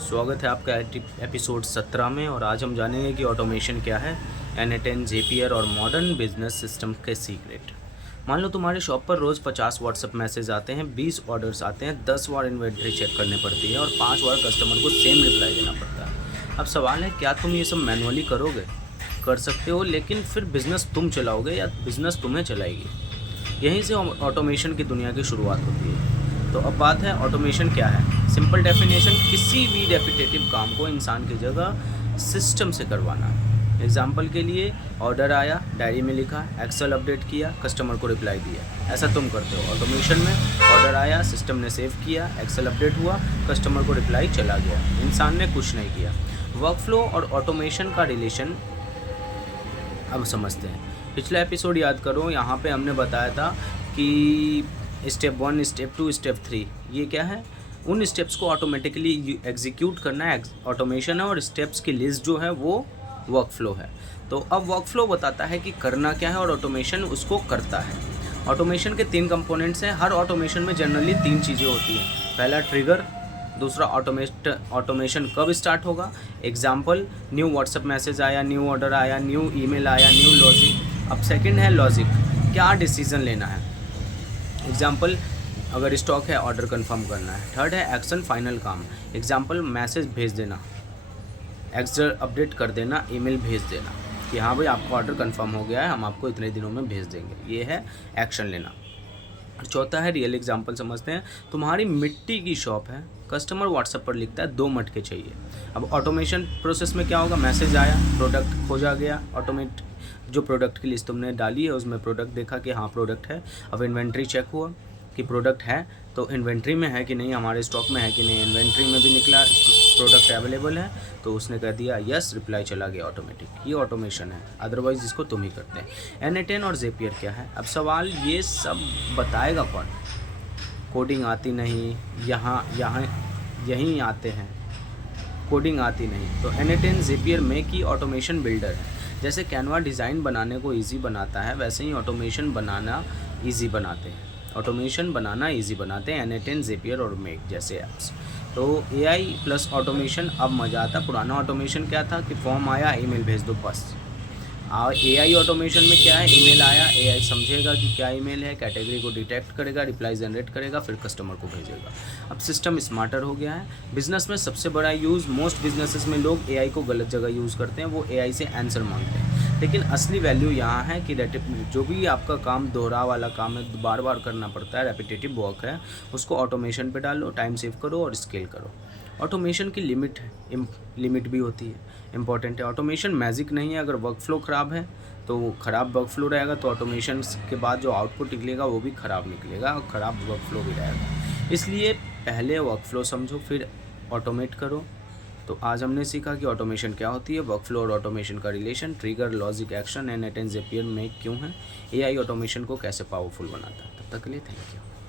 स्वागत है आपका एपिसोड 17 में। और आज हम जानेंगे कि ऑटोमेशन क्या है, N10 Zapier और मॉडर्न बिजनेस सिस्टम के सीक्रेट। मान लो तुम्हारे शॉप पर रोज़ 50 व्हाट्सएप मैसेज आते हैं, 20 ऑर्डर्स आते हैं, 10 बार इन्वेंट्री चेक करनी पड़ती है और 5 बार कस्टमर को सेम रिप्लाई देना पड़ता है। अब सवाल है, क्या तुम ये सब मैनुअली करोगे? कर सकते हो, लेकिन फिर बिज़नेस तुम चलाओगे या बिज़नेस तुम्हें चलाएगी? यहीं से ऑटोमेशन की दुनिया की शुरुआत होती है। तो अब बात है, ऑटोमेशन क्या है। सिंपल डेफिनेशन, किसी भी रेपिटेटिव काम को इंसान की जगह सिस्टम से करवाना। एग्जाम्पल के लिए, ऑर्डर आया, डायरी में लिखा, एक्सेल अपडेट किया, कस्टमर को रिप्लाई दिया। ऐसा तुम करते हो। ऑटोमेशन में ऑर्डर आया, सिस्टम ने सेव किया, एक्सेल अपडेट हुआ, कस्टमर को रिप्लाई चला गया, इंसान ने कुछ नहीं किया। वर्कफ्लो और ऑटोमेशन का रिलेशन अब समझते हैं। पिछला एपिसोड याद करो, यहाँ पे हमने बताया था कि स्टेप 1, स्टेप 2, स्टेप 3 ये क्या है, उन स्टेप्स को ऑटोमेटिकली एग्जीक्यूट करना है, ऑटोमेशन है। और स्टेप्स की लिस्ट जो है वो वर्कफ्लो है। तो अब वर्कफ्लो बताता है कि करना क्या है और ऑटोमेशन उसको करता है। ऑटोमेशन के 3 कंपोनेंट्स हैं। हर ऑटोमेशन में जनरली 3 चीज़ें होती हैं। पहला ट्रिगर, दूसरा ऑटोमेशन कब स्टार्ट होगा। एग्जाम्पल, न्यू व्हाट्सएप मैसेज आया, न्यू ऑर्डर आया, न्यू ईमेल आया, न्यू लॉजिक। अब सेकंड है लॉजिक, क्या डिसीजन लेना है। एग्जाम्पल, अगर स्टॉक है, ऑर्डर कंफर्म करना है। थर्ड है एक्शन, फाइनल काम। एग्जाम्पल, मैसेज भेज देना, एक्सेल अपडेट कर देना, ईमेल भेज देना कि हाँ भाई आपका ऑर्डर कंफर्म हो गया है, हम आपको इतने दिनों में भेज देंगे। ये है एक्शन लेना। चौथा है रियल एग्जाम्पल समझते हैं। तुम्हारी मिट्टी की शॉप है, कस्टमर व्हाट्सएप पर लिखता है 2 मटके चाहिए। अब ऑटोमेशन प्रोसेस में क्या होगा, मैसेज आया, प्रोडक्ट खोजा गया, ऑटोमेट जो प्रोडक्ट की लिस्ट तुमने डाली है उसमें प्रोडक्ट देखा कि हाँ प्रोडक्ट है। अब इन्वेंट्री चेक हुआ कि प्रोडक्ट है, तो इन्वेंट्री में है कि नहीं, हमारे स्टॉक में है कि नहीं। इन्वेंट्री में भी निकला प्रोडक्ट अवेलेबल है, तो उसने कह दिया यस, रिप्लाई चला गया ऑटोमेटिक। ये ऑटोमेशन है, अदरवाइज इसको तुम ही करते हैं। N10 और Zapier क्या है। अब सवाल, ये सब बताएगा कौन? कोडिंग आती नहीं, यहीं आते हैं, कोडिंग आती नहीं। तो N10 Zapier में की ऑटोमेशन बिल्डर है। जैसे कैनवा डिज़ाइन बनाने को ईजी बनाता है, वैसे ही ऑटोमेशन बनाना ईजी बनाते हैं। N10 Zapier और मेक जैसे ऐप्स। तो AI प्लस ऑटोमेशन अब मज़ा आता। पुराना ऑटोमेशन क्या था कि फॉर्म आया, ईमेल भेज दो बस। AI ऑटोमेशन में क्या है, ईमेल आया, AI समझेगा कि क्या ईमेल है, कैटेगरी को डिटेक्ट करेगा, रिप्लाई जनरेट करेगा, फिर कस्टमर को भेजेगा। अब सिस्टम स्मार्टर हो गया है। बिजनेस में सबसे बड़ा यूज़, मोस्ट बिजनेसेस में लोग AI को गलत जगह यूज़ करते हैं, वो AI से आंसर मांगते हैं। लेकिन असली वैल्यू यहाँ है कि जो भी आपका काम दोहरा वाला काम है, बार बार करना पड़ता है, रेपिटेटिव वर्क है, उसको ऑटोमेशन पे डालो, टाइम सेव करो और स्केल करो। ऑटोमेशन की लिमिट भी होती है, इंपॉर्टेंट है। ऑटोमेशन मैजिक नहीं है। अगर वर्कफ्लो ख़राब है तो ख़राब वर्कफ्लो रहेगा, तो ऑटोमेशन के बाद जो आउटपुट निकलेगा वो भी ख़राब निकलेगा और ख़राब वर्कफ्लो भी रहेगा। इसलिए पहले वर्कफ्लो समझो, फिर ऑटोमेट करो। तो आज हमने सीखा कि ऑटोमेशन क्या होती है, वर्कफ्लो और ऑटोमेशन का relation, trigger, logic, action, N10 Zapier में क्यों है, AI ऑटोमेशन को कैसे पावरफुल बनाता है। तब तक के लिए थैंक यू।